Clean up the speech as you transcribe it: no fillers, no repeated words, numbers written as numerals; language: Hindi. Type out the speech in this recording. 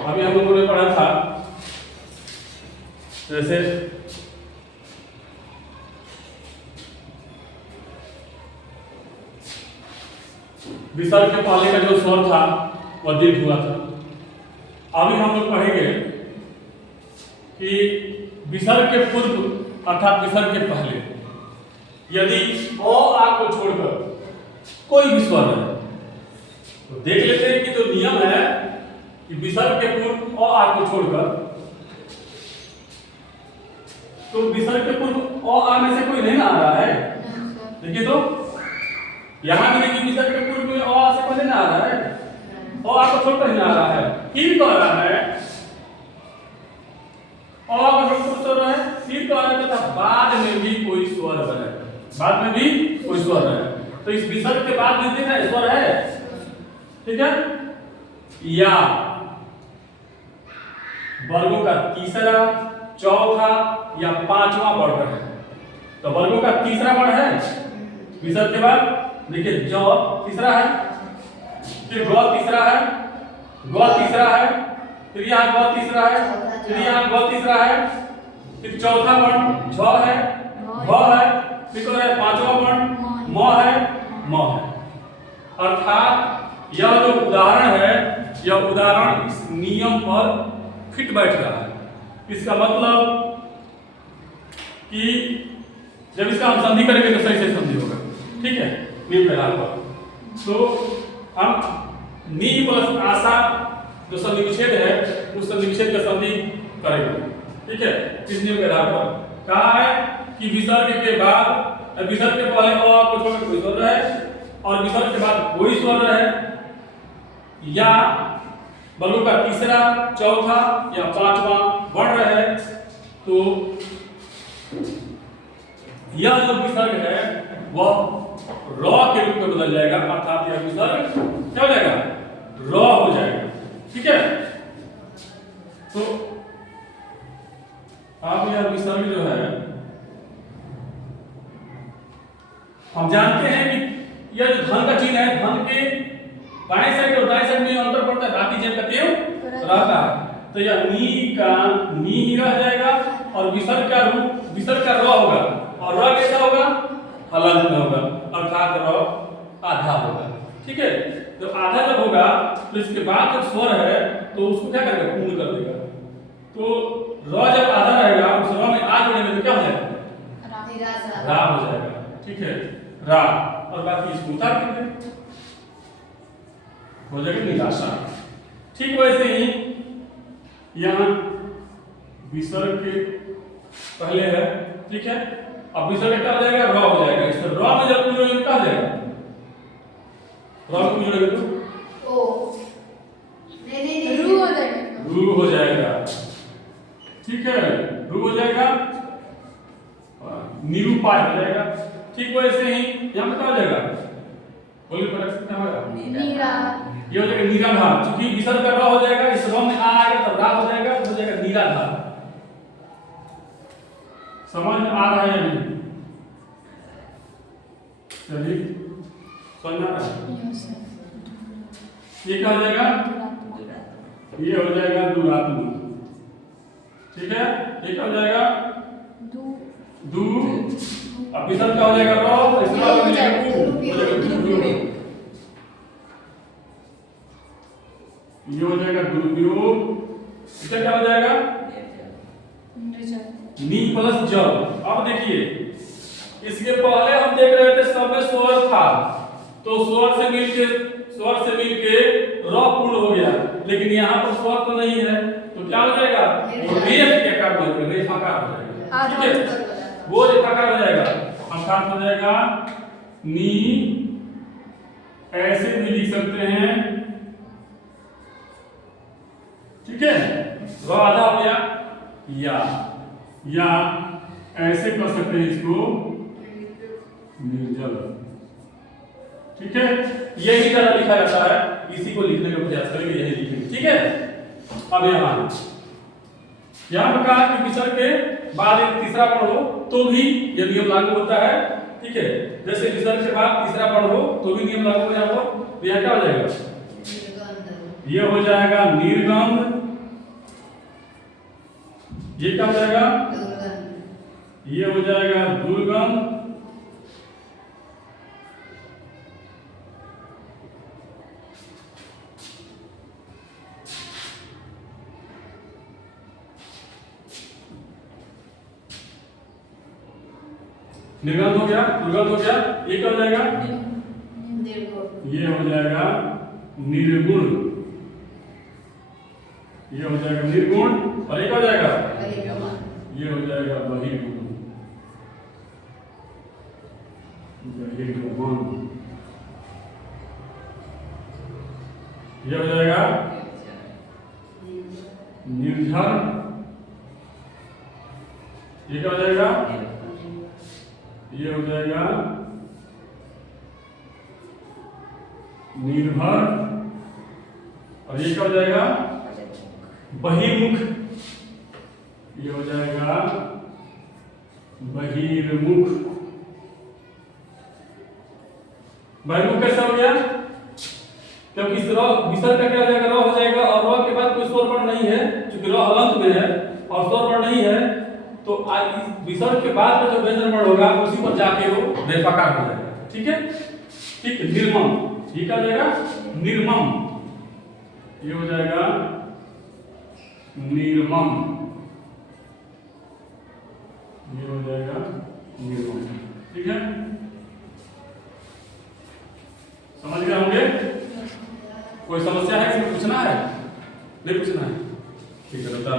अभी हम लोगों ने पढ़ा था जैसे विसर्ग के पहले का जो स्वर था वह दीर्घ हुआ था। अभी हम लोग पढ़ेंगे कि विसर्ग के पूर्व अर्थात विसर्ग के पहले यदि अ आ को छोड़कर कोई भी स्वर है तो देख लेते हैं कि जो नियम है कि विसर्ग के पूर्व अ आ को छोड़कर, तो विसर्ग के पूर्व अ आ में से कोई नहीं ना आ रहा है। देखिए तो यहां भी देखिए विसर्ग के पूर्व में अ आ से कोई नहीं ना आ रहा है, अ आ को छोड़कर नहीं आ रहा है। फिर तो आ रहा है अ का स्वर है, फिर तो आ रहा है तथा बाद में भी कोई स्वर है, बाद में भी कोई स्वर है। तो इस विसर्ग के बाद भी देखा स्वर है, ठीक है। या वर्गों का तीसरा, चौथा या पांचवा वर्ण है। तो वर्गों का तीसरा वर्ण है विसर्ग के बाद, देखिए ज तीसरा है, फिर ग तीसरा है, ग तीसरा है, फिर यहाँ ग तीसरा है, फिर यहाँ ग तीसरा है, फिर चौथा वर्ण झ है, भ है, फिर तो है पांचवा वर्ण म है, म है। अर्थात यह जो उदाहरण है यह उदाहरण इस नियम पर फिट बैठ रहा है। इसका मतलब कि जब इसका हम संधि करेंगे तो सही से संधि होगा, ठीक है, नियम के आधार पर। तो हम नी प्लस आशा जो संधि विच्छेद है उस संधि विच्छेद का संधि करेंगे, ठीक है। इस नियम के आधार पर कहा है कि विसर्ग के बाद, विसर्ग के पहले अ को छोड़कर कोई स्वर है और विसर्ग के बाद कोई स्वर है, या वर्गों का तीसरा, चौथा या पांचवा वर्ण है, तो यह जो विसर्ग है वह र के रूप में बदल जाएगा, अर्थात यह विसर्ग क्या हो जाएगा, र हो जाएगा, ठीक है। तो अब यह विसर्ग जो है हम जानते हैं कि यह जो धन का चिन्ह है, धन के बाएं साइड और दाएं साइड में अंतर पड़ता है, बाकी जेब का तेव रहता है। तो यह नी का नी ही रह जाएगा और विसर्ग का रूप, विसर्ग का र होगा, और र कैसा होगा, हलंत में होगा, अर्थात र आधा होगा, ठीक है। तो आधा जब होगा तो इसके बाद जब स्वर है तो उसको क्या करेगा, पूर्ण कर देगा। तो र जब आधा रहेगा उस र में आ जोड़ेंगे तो क्या हो जाएगा, रा हो जाएगा, ठीक है, रा। और बाकी इसको उतार देंगे, हो जाएगा निराशा। ठीक वैसे ही यहाँ विसर्ग के पहले है, ठीक है। अब विसर्ग क्या हो जाएगा, र हो जाएगा। इस र में जब पूर्ण क्या हो जाएगा, र में पूर्ण तो ओ नहीं रू हो जाएगा, रू हो जाएगा, ठीक है, रू हो जाएगा, निरूपाय हो जाएगा। ठीक वैसे ही यहाँ पे क्या हो जाएगा, बोलिए पढ़ क्या होगा, नीरा, ये हो जाएगा निराधार। क्योंकि विसर्ग का र हो जाएगा, इस र में आ आएगा तब रा हो जाएगा, हो जाएगा निराधार। समझ में आ रहा है या नहीं, चलिए समझ आ रहा है। ये क्या हो जाएगा, ये हो जाएगा दुरात्मा, ठीक है। ये क्या हो जाएगा, दू, अब विसर्ग क्या हो जाएगा, रो, इसके बाद हो जाएगा उ, ये हो जाएगा दुरुपयोग। इसका क्या हो जाएगा, नी प्लस ज। अब देखिए इसके पहले हम देख रहे थे सब में स्वर था, तो स्वर से मिलके र पूर्ण हो गया, लेकिन यहाँ पर स्वर तो नहीं है, तो क्या हो जाएगा, रेफ के आकार में रेफाकार हो जाएगा, ठीक है, वो रेफाकार हो जाएगा। अर्थात हो जाएगा नी, ऐसे भी लिख सकते हैं, ठीक है, र आधा हो गया, या ऐसे कर सकते हैं इसको निर्जल, ठीक है। यही तरह लिखा जाता है, इसी को लिखने का प्रयास करेंगे, यही लिखेंगे, ठीक है। अब यहाँ पर कहा कि विसर्ग के बाद एक तीसरा वर्ण हो तो भी यह नियम लागू होता है, ठीक है। जैसे विसर्ग के बाद तीसरा वर्ण हो तो भी नियम लागू हो, यहाँ क्या हो जाएगा, ये हो जाएगा निर्गंध, ये क्या हो जाएगा? दुर्गंध। ये हो जाएगा दुर्गंध। निर्गंध हो गया, दुर्गंध हो गया। ये क्या हो जाएगा? निर्गुण। ये हो जाएगा निर्गुण। ये हो जाएगा निर्गुण। और ये क्या हो जाएगा? बहिर्गमन। ये हो जाएगा बहिर्गमन। बहिर्गमन। ये हो जाएगा निर्झर। ये क्या हो जाएगा? ये हो जाएगा निर्भर। और ये क्या हो जाएगा? बहिर्मुख। ये हो जाएगा बहिर्मुख। बहिर्मुख कैसा हो गया? क्योंकि इस र विसर्ग का क्या हो जाएगा? र हो जाएगा और र के बाद कोई स्वर वर्ण नहीं है, क्योंकि र हलंत में है और स्वर वर्ण नहीं है, तो इस विसर्ग के बाद में जो व्यंजन वर्ण होगा उसी पर जाके वो रेफाकार हो जाएगा। ठीक है, ठीक। निर्मम। ये क्या हो जाएगा? निर्मम। ये हो जाएगा निर्मम। ये हो जाएगा निर्मम। ठीक है, समझ गए होंगे? कोई समस्या है, इसमें पूछना है? नहीं पूछना है? ठीक है, बता